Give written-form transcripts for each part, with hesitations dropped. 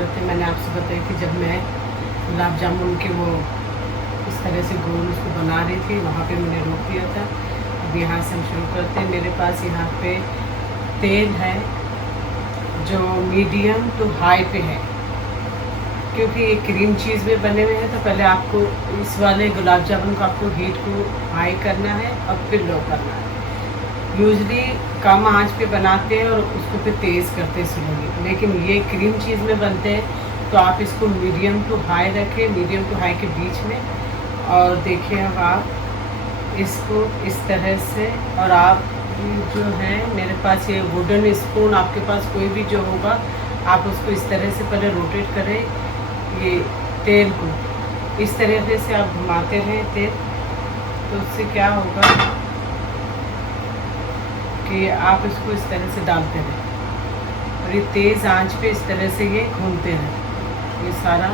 करते। मैंने आपसे बताया कि जब मैं गुलाब जामुन के वो इस तरह से गोल उसको बना रही थी, वहाँ पे मैंने रोक दिया था। अब यहाँ से हम शुरू करते हैं। मेरे पास यहाँ पे तेल है जो मीडियम टू हाई पे है, क्योंकि ये क्रीम चीज़ में बने हुए हैं। तो पहले आपको इस वाले गुलाब जामुन को आपको हीट को हाई करना है और फिर लो करना है। यूजली कम आंच पे बनाते हैं और उसको फिर तेज़ करते हैं स्लोली, लेकिन ये क्रीम चीज़ में बनते हैं तो आप इसको मीडियम टू हाई रखें, मीडियम टू हाई के बीच में। और देखिए अब आप इसको इस तरह से, और आप जो है मेरे पास ये वुडन स्पून, आपके पास कोई भी जो होगा आप उसको इस तरह से पहले रोटेट करें। ये तेल को इस तरह से आप घुमाते रहें तेल, तो उससे क्या होगा कि आप इसको इस तरह से डालते रहें और ये तेज़ आंच पे इस तरह से ये घूमते रहें। ये सारा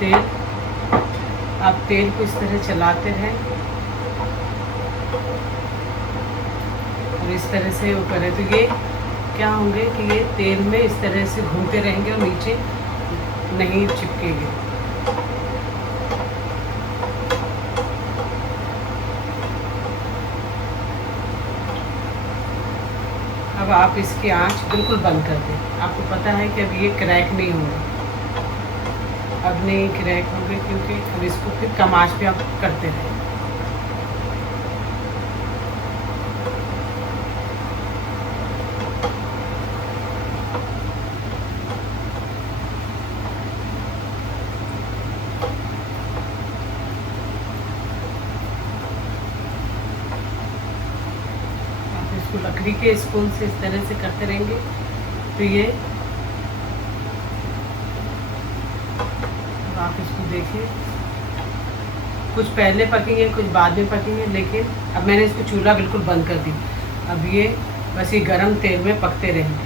तेल, आप तेल को इस तरह चलाते रहें और इस तरह से वो करें तो ये क्या होंगे कि ये तेल में इस तरह से घूमते रहेंगे और नीचे नहीं चिपकेंगे। अब आप इसकी आंच बिल्कुल बंद कर दें। आपको पता है कि अब ये क्रैक नहीं होंगे, अब नहीं क्रैक होंगे, क्योंकि अब इसको फिर कम आंच पे आप करते रहें। इसको लकड़ी के स्पून से इस तरह से करते रहेंगे तो ये, आप इसको देखिए, कुछ पहले पकेंगे कुछ बाद में पकेंगे, लेकिन अब मैंने इसको चूल्हा बिल्कुल बंद कर दी। अब ये बस ये गरम तेल में पकते रहेंगे।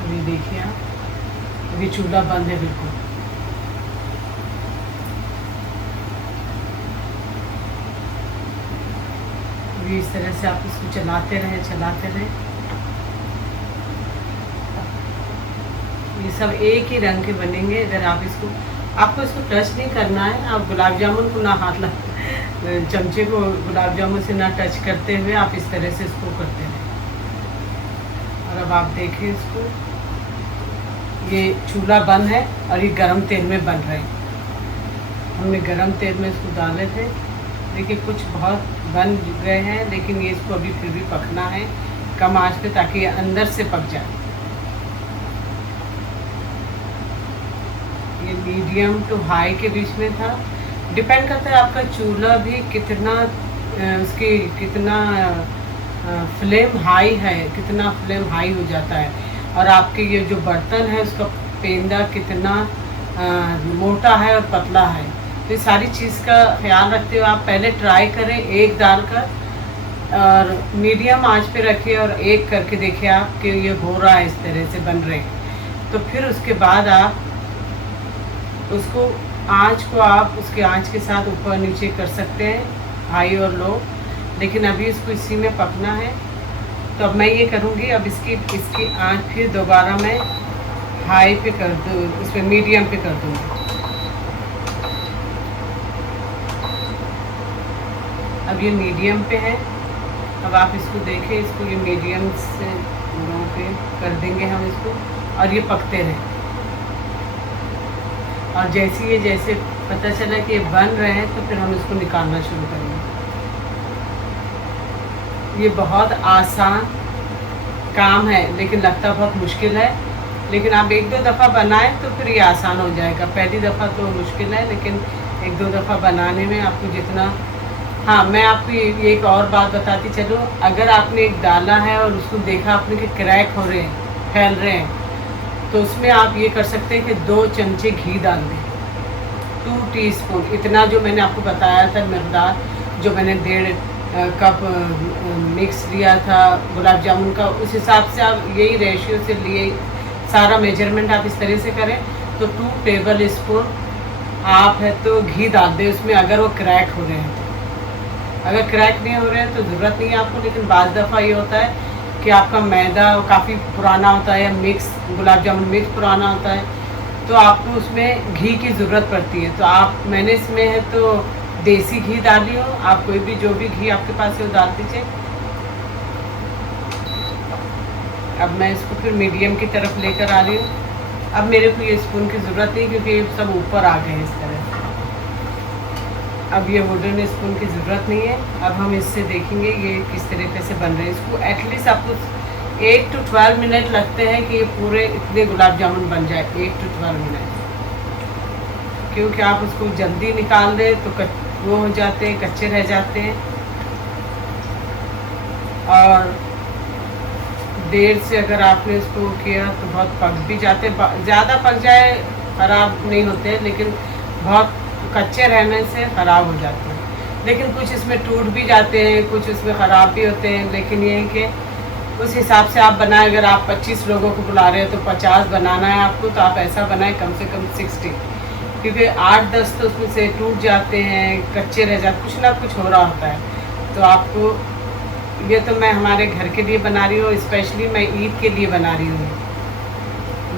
अभी देखिए आप, अभी चूल्हा बंद है बिल्कुल। अभी इस तरह से आप इसको चलाते रहें। ये सब एक ही रंग के बनेंगे। अगर आप इसको, आपको इसको टच नहीं करना है। आप गुलाब जामुन को ना हाथ लगा, चमचे को गुलाब जामुन से ना टच करते हुए आप इस तरह से इसको करते रहें। और अब आप देखें इसको, ये चूल्हा बंद है और ये गरम तेल में बन रहे हैं। हमने गरम तेल में इसको डाले थे। देखिए कुछ बहुत बन गए हैं, लेकिन ये इसको अभी फिर भी पकना है कम आंच पे, ताकि ये अंदर से पक जाए। ये मीडियम टू हाई के बीच में था। डिपेंड करता है आपका चूल्हा भी कितना, उसकी कितना फ्लेम हाई है, कितना फ्लेम हाई हो जाता है, और आपके ये जो बर्तन है उसका पेंदा कितना मोटा है और पतला है। तो ये सारी चीज़ का ख्याल रखते हुए आप पहले ट्राई करें एक डालकर, और मीडियम आंच पे रखिए और एक करके देखिए आप कि ये हो रहा है, इस तरह से बन रहे हैं। तो फिर उसके बाद आप उसको आंच को आप उसके आंच के साथ ऊपर नीचे कर सकते हैं, हाई और लो, लेकिन अभी इसको इसी में पकना है। तो अब मैं ये करूँगी, अब इसकी आंच फिर दोबारा मैं हाई पे कर दूँ, इसमें मीडियम पे कर दूँगी। अब ये मीडियम पे है। अब आप इसको देखें, इसको ये मीडियम से लो पे कर देंगे हम इसको, और ये पकते रहें। और जैसे पता चला कि ये बन रहे हैं तो फिर हम इसको निकालना शुरू करेंगे। ये बहुत आसान काम है, लेकिन लगता बहुत मुश्किल है। लेकिन आप एक दो दफ़ा बनाएं तो फिर ये आसान हो जाएगा। पहली दफ़ा तो मुश्किल है, लेकिन एक दो दफ़ा बनाने में आपको जितना, हाँ मैं आपको ये एक और बात बताती चलूँ। अगर आपने एक डाला है और उसको देखा आपने कि क्रैक हो रहे हैं, फैल रहे हैं, तो उसमें आप ये कर सकते हैं कि 2 चमचे घी डाल दें, 2 टीस्पून। इतना जो मैंने आपको बताया था मकदार, जो मैंने 1.5 कप मिक्स लिया था गुलाब जामुन का, उस हिसाब से आप यही रेशियो से लिए, सारा मेजरमेंट आप इस तरह से करें। तो 2 टेबल स्पून आप है तो घी डाल दें उसमें, अगर वो क्रैक हो रहे हैं अगर क्रैक नहीं हो रहे हैं तो ज़रूरत नहीं है आपको, लेकिन बाज़ दफ़ा ये होता है कि आपका मैदा काफ़ी पुराना होता है या मिक्स गुलाब जामुन मिक्स पुराना होता है, तो आपको उसमें घी की ज़रूरत पड़ती है। तो मैंने इसमें है तो देसी घी डाली हो, आप कोई भी जो भी घी आपके पास है वो डाल दीजिए। अब मैं इसको फिर मीडियम की तरफ लेकर आ रही हूँ। अब मेरे को ये स्पून की ज़रूरत नहीं, क्योंकि ये सब ऊपर आ गए हैं इस तरह से। अब ये वुडन स्पून की ज़रूरत नहीं है। अब हम इससे देखेंगे ये किस तरीके से बन रहे हैं। इसको एटलीस्ट आपको 8 to 12 मिनट लगते हैं कि ये पूरे इतने गुलाब जामुन बन जाए, 8 to 12 मिनट। क्योंकि आप उसको जल्दी निकाल दें तो वो हो जाते हैं, कच्चे रह जाते हैं, और देर से अगर आपने इसको किया तो बहुत पक भी जाते। ज़्यादा पक जाए ख़राब नहीं होते, लेकिन बहुत कच्चे रहने से ख़राब हो जाते हैं। लेकिन कुछ इसमें टूट भी जाते हैं, कुछ इसमें ख़राब भी होते हैं। लेकिन ये है कि उस हिसाब से आप बनाएं। अगर आप 25 लोगों को बुला रहे हो तो 50 बनाना है आपको, तो आप ऐसा बनाएं कम से कम 60, क्योंकि 8-10 तो उसमें से टूट जाते हैं, कच्चे रह जाते, कुछ ना कुछ हो रहा होता है। तो आपको ये तो मैं हमारे घर के लिए बना रही हूँ, स्पेशली मैं ईद के लिए बना रही हूँ।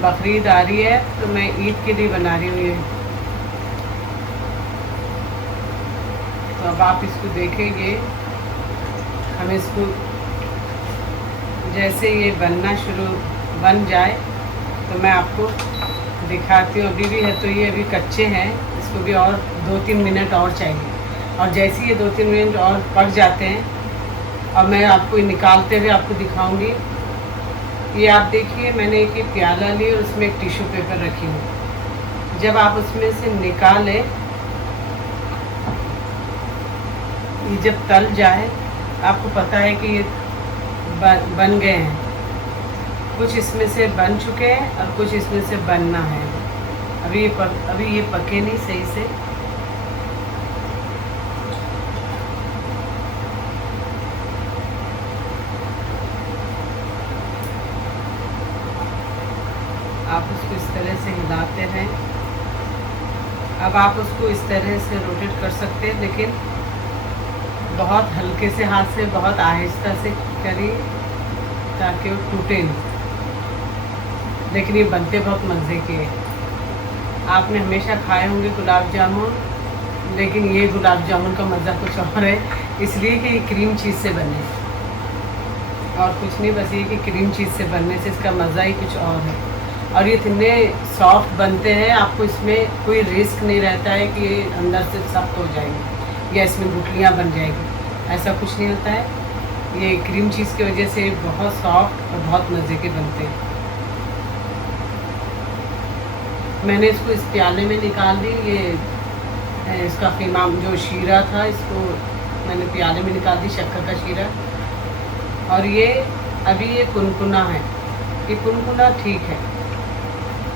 बकरीद आ रही है तो मैं ईद के लिए बना रही हूँ ये। तो अब आप इसको देखेंगे, हम इसको जैसे ये बन जाए तो मैं आपको दिखाती हूँ। अभी भी है तो ये अभी कच्चे हैं, इसको भी और 2-3 मिनट और चाहिए। और जैसे ये 2-3 मिनट और पक जाते हैं और मैं आपको निकालते हुए आपको दिखाऊंगी। ये आप देखिए, मैंने एक प्याला ली और उसमें एक टिश्यू पेपर रखी हूँ। जब आप उसमें से निकालें, ये जब तल जाए आपको पता है कि ये बन गए हैं। कुछ इसमें से बन चुके हैं और कुछ इसमें से बनना है। अभी ये पके नहीं सही से। आप उसको इस तरह से हिलाते रहें। अब आप उसको इस तरह से रोटेट कर सकते हैं, लेकिन बहुत हल्के से हाथ से, बहुत आहिस्ता से करिए ताकि वो टूटे नहीं। लेकिन ये बनते बहुत मज़े के हैं। आपने हमेशा खाए होंगे गुलाब जामुन, लेकिन ये गुलाब जामुन का मज़ा कुछ और है, इसलिए कि ये क्रीम चीज़ से बने। और कुछ नहीं, बस ये कि क्रीम चीज़ से बनने से इसका मज़ा ही कुछ और है। और ये इतने सॉफ्ट बनते हैं, आपको इसमें कोई रिस्क नहीं रहता है कि ये अंदर से सख्त हो जाएंगे या इसमें गुठलियाँ बन जाएगी। ऐसा कुछ नहीं होता है। ये क्रीम चीज़ की वजह से बहुत सॉफ्ट और बहुत मज़े के बनते हैं। मैंने इसको इस प्याले में निकाल दी। ये इसका फ़ीमा जो शीरा था, इसको मैंने प्याले में निकाल दी, शक्कर का शीरा। और ये अभी ये कुनकुना है, ये कुनकुना ठीक है।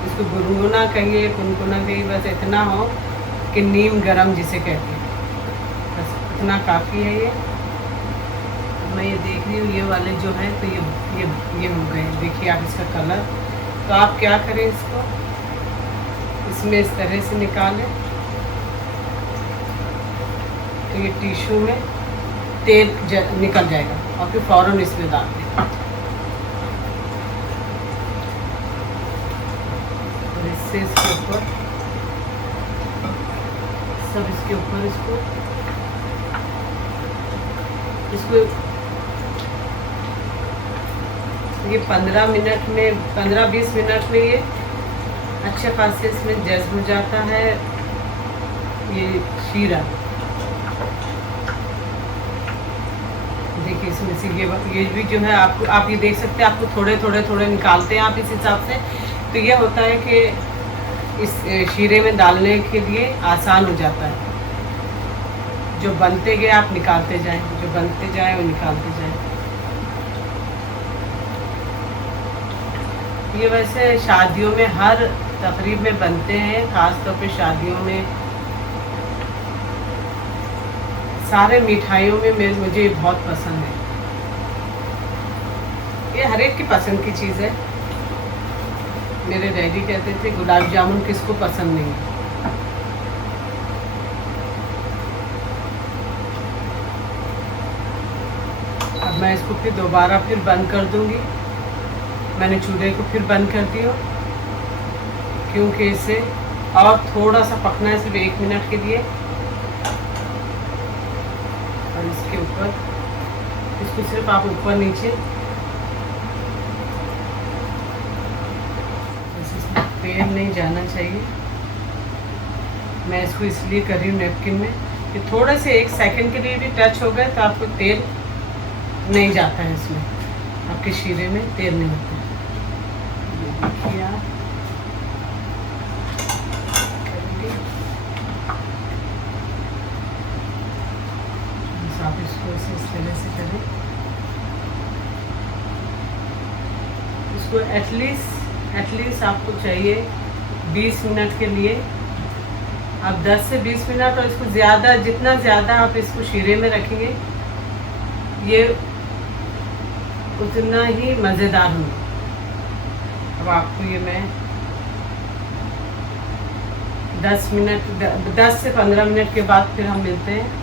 इसको गुनगुना कहिए, कुनकुना कहिए, बस इतना हो कि नीम गरम जिसे कहते हैं, बस इतना काफ़ी है। ये मैं ये देख रही हूँ, ये वाले जो है तो ये हो गए। देखिए आप इसका कलर। तो आप क्या करें, इसको इसमें इस तरह से निकालें तो ये टिश्यू में तेल निकल जाएगा और फिर फ़ौरन इसमें डाल दें। और इससे इसके ऊपर सब इसके ऊपर इसको ये 15-20 मिनट में ये अच्छे खासे इसमें जज्ब हो जाता है ये शीरा। देखिए इसमें से ये भी जो है आप ये देख सकते हैं, आपको थोड़े निकालते हैं आप इस हिसाब से। तो ये होता है कि इस शीरे में डालने के लिए आसान हो जाता है। जो बनते गए आप निकालते जाएं, जो बनते जाए वो निकालते जाएं। ये वैसे शादियों में हर तकरीब में बनते हैं, ख़ास तौर पे शादियों में, सारे मिठाइयों में मुझे बहुत पसंद है। ये हर एक की पसंद की चीज़ है। मेरे डैडी कहते थे गुलाब जामुन किसको पसंद नहीं है। मैं इसको फिर दोबारा फिर बंद कर दूंगी। मैंने चूल्हे को फिर बंद कर दिया क्योंकि इसे और थोड़ा सा पकना है, सिर्फ 1 मिनट के लिए। और इसके ऊपर इसको सिर्फ आप ऊपर नीचे तेल नहीं जाना चाहिए। मैं इसको इसलिए कर रही हूँ नेपकिन में कि थोड़े से 1 सेकंड के लिए भी टच हो गए तो आपको तेल नहीं जाता है, इसमें आपके शीरे में तेल नहीं होता है। देखिए आप इसको इस तरह से करें। इसको एटलीस्ट आपको चाहिए 20 मिनट के लिए। आप 10 से 20 मिनट, और इसको ज़्यादा, जितना ज़्यादा आप इसको शीरे में रखेंगे ये उतना ही मज़ेदार होगा। अब आपको ये मैं 10 से 15 मिनट के बाद फिर हम मिलते हैं।